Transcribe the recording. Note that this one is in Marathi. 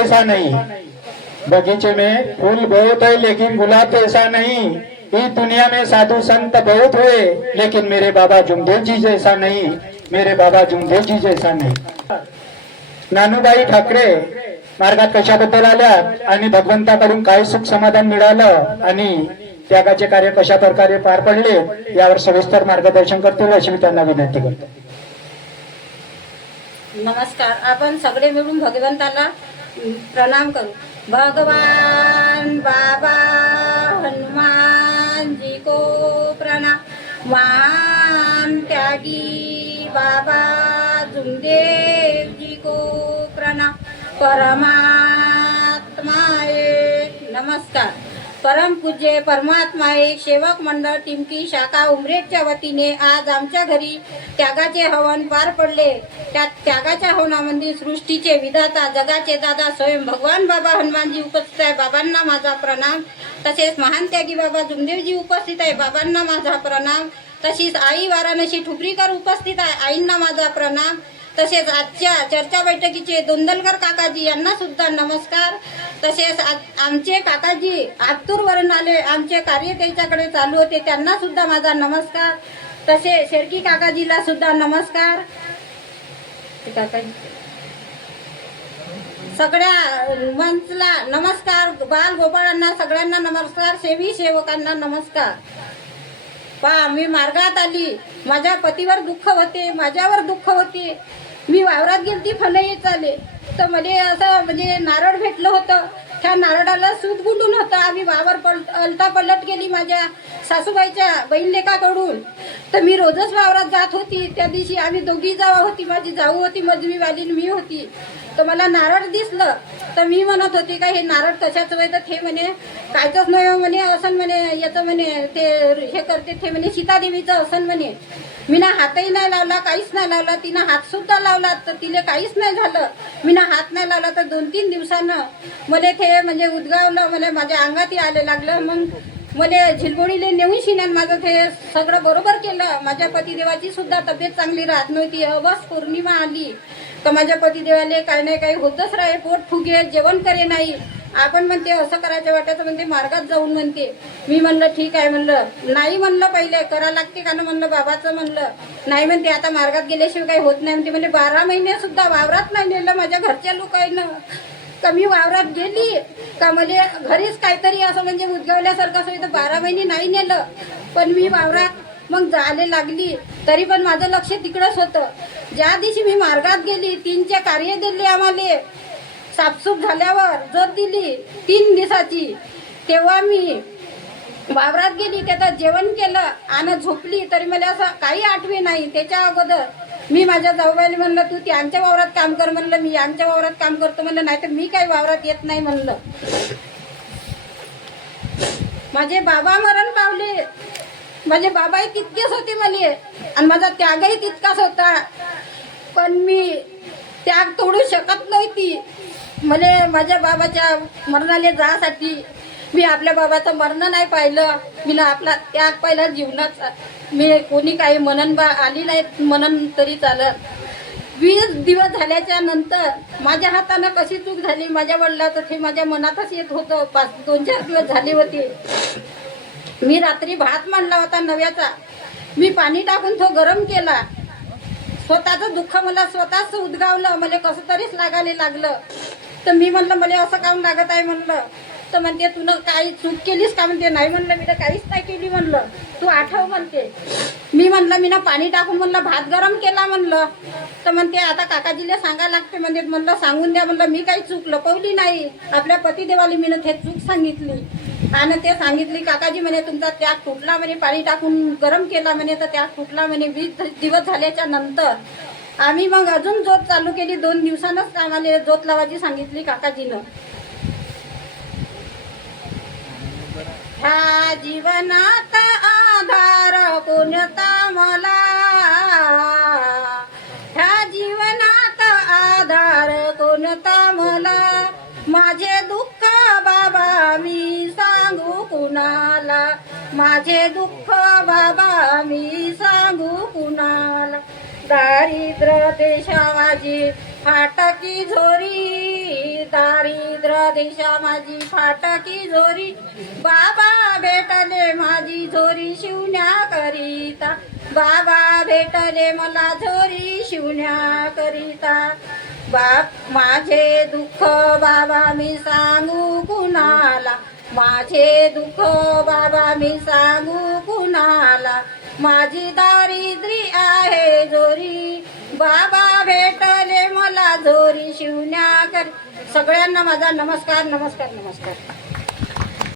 ऐसा नहीं। बगीचे में फूल बहुत है लेकिन गुलाब ऐसा नहीं। इस दुनिया में साधु संत बहुत हुए लेकिन मेरे बाबा जुमदेव जी जैसा नहीं। मेरे बाबा जुमदेव जी जैसा नहीं। नानूबाई ठाकरे मार्गात कशाबद्दल आल्या आणि भगवंताकडून काय सुख समाधान मिळालं आणि त्यागाचे कार्य कशा प्रकारे पार पडले यावर सविस्तर मार्गदर्शन करतील अशी मी त्यांना विनंती करतो. नमस्कार. आपण सगळे मिळून भगवंताला प्रणाम करू. भगवान बाबा हनुमान जी को प्रणाम. महान त्यागी बाबा जुमदेव जी को प्रणाम. परमात्मा नमस्कार. परम पूज्य परमात्मा एक सेवक मंडळ टिमकी शाखा उमरेडच्या वतीने आज आमच्या घरी त्यागाचे हवन पार पडले. त्या त्यागाच्या हवनामध्ये सृष्टीचे विधाता जगाचे दादा स्वयं भगवान बाबा हनुमानजी उपस्थित आहे. बाबांना माझा प्रणाम. तसेच महान त्यागी बाबा जुमदेवजी उपस्थित आहे. बाबांना माझा प्रणाम. तशीच आई वाराणसी ठुबरीकर उपस्थित आहे. आईंना माझा प्रणाम. तसेच आजच्या चर्चा बैठकीचे दोंदलकर काकाजी यांना सुद्धा नमस्कार. तसेच आ- आमचे काकाजी आत्तूरवरून आले आमचे कार्य त्यांच्याकडे चालू होते त्यांना सुद्धा माझा नमस्कार. तसे शेरकी काकाजीला सुद्धा नमस्कार. सगळ्या मंचला नमस्कार बाल गोपाळांना सगळ्यांना नमस्कार सेवी सेवकांना नमस्कार. पा मी मार्गात आली माझ्या पतीवर दुःख होते माझ्यावर दुःख होते. मी वावरात गेलती फलही चाले तर मला असं म्हणजे नारळ भेटलं होतं. त्या नारळाला सूत गुंडून होतं. आम्ही वावर पलट अलता पलट गेली माझ्या सासूबाईच्या बहीणलेकाकडून तर मी रोजच वावरात जात होती. त्या दिवशी आम्ही दोघी जावा होती. माझी जाऊ होती मजवीवाली मी होती. तर मला नारळ दिसलं. तर मी म्हणत होती का हे नारळ कशाचं आहे तर ते म्हणे कायचंच नाही हो म्हणे असं म्हणे याचं म्हणे ते हे करते ते म्हणे सीतादेवीचं असं म्हणे. मी ना हातही नाही लावला काहीच नाही लावला. तिनं हात सुद्धा लावला तर तिला काहीच नाही झालं. मी ना हात नाही लावला तर दोन तीन दिवसानं मला ते म्हणजे उद्गावलं मला माझ्या अंगातही आलं लागलं. मग मला झिलबोडीले नेऊन शिन्यान माझं ते सगळं बरोबर केलं. माझ्या पतिदेवाची सुद्धा तब्येत चांगली राहत नव्हती. अवस पौर्णिमा आली. तर माझ्या पतिदेवाले काही नाही काही होतच राहे पोट फुगे जेवण करे नाही आपण म्हणते असं करायचं वाटायचं म्हणते मार्गात जाऊन म्हणते. मी म्हणलं ठीक आहे म्हणलं. नाही म्हणलं पहिले करा लागते का ना म्हणलं बाबाचं म्हणलं. नाही म्हणते आता मार्गात गेल्याशिवाय काही होत नाही म्हणते म्हणजे बारा महिने सुद्धा वावरात नाही नेलं माझ्या घरच्या लोकांना. का मी वावरात गेली. का म्हणजे घरीच काहीतरी असं म्हणजे उद्गवल्यासारखं असं तर बारा महिने नाही नेलं. पण मी वावरात मग जायला लागली. तरी पण माझं लक्ष तिकडंच होतं. ज्या दिवशी मी मार्गात गेली तीनचे कार्य दिले आम्हाला. साफसूफ झाल्यावर जोत दिली तीन दिवसाची तेव्हा मी वावरात गेली त्याचं जेवण केलं आणि झोपली तरी मला असं काही आठवे नाही. त्याच्या अगोदर मी माझ्या जाऊबाईला म्हणलं तू ती आमच्या वावरात काम कर म्हणलं. मी यांच्या वावरात काम करतो म्हणलं नाही तर मी काही वावरात येत नाही म्हणलं. माझे बाबा मरण पावले. माझे बाबाही तितकेच होते मला आणि माझा त्यागही तितकाच होता. पण मी त्याग तोडू शकत नव्हती. मले माझ्या बाबाच्या मरणाले जासाठी मी आपल्या बाबाचं मरण नाही पाहिलं. मी आपला त्याग पाहिला जीवनाचा मी कोणी काही मनन बा आली नाही मनन तरी चालत. वीस दिवस झाल्याच्यानंतर माझ्या हातानं कशी चूक झाली? माझ्या वडिलाचं ते माझ्या मनातच येत होतं. पाच दोन चार दिवस झाले होते. मी रात्री भात मांडला होता नव्याचा. मी पाणी टाकून तो गरम केला. स्वतःचं दुःख मला स्वतःच उद्गावलं. मला कसं तरीच लागायला लागलं. तर मी म्हणलं मला असं काम लागत आहे म्हणलं. तर म्हणते तू काही चूक केलीस का? म्हणते नाही म्हणलं. मी तर काहीच नाही केली म्हणलं. तू आठव म्हणते. मी म्हणलं मी ना पाणी टाकून म्हणलं भात गरम केला म्हणलं. तर म्हणते आता काकाजीला सांगायला लागते म्हणजे म्हणलं सांगून द्या म्हणलं. मी काही चूक लपवली नाही. आपल्या पतीदेवाली मी ते चूक सांगितली. आणि ते सांगितली काकाजी म्हणे तुमचा त्याग फुटला म्हणे पाणी टाकून गरम केला म्हणे तर त्याग फुटला म्हणे वीस दिवस झाल्याच्यानंतर आम्ही मग अजून जोत चालू केली. दोन दिवसानंच आम्हाला जोत लावायची सांगितली काकाजीनं. ह्या जीवनात आधार कोणता मला? ह्या जीवनात आधार कोणता मला? माझे दुःख बाबा मी सांगू कुणाला? माझे दुःख दारिद्र देशा माझी फाटकी झोरी. दारिद्र देशा माझी फाटकी झोरी. बाबा भेटले माझी झोरी शिवण्याकरिता बाबा भेटले मला झोरी शिवण्या करिता. बाप माझे दुःख बाबा मी सांगू कुणाला? माझे दुःख बाबा मी सांगू कुणाला? माझी दारिद्री आहे सगळ्यांना माझा नमस्कार नमस्कार नमस्कार.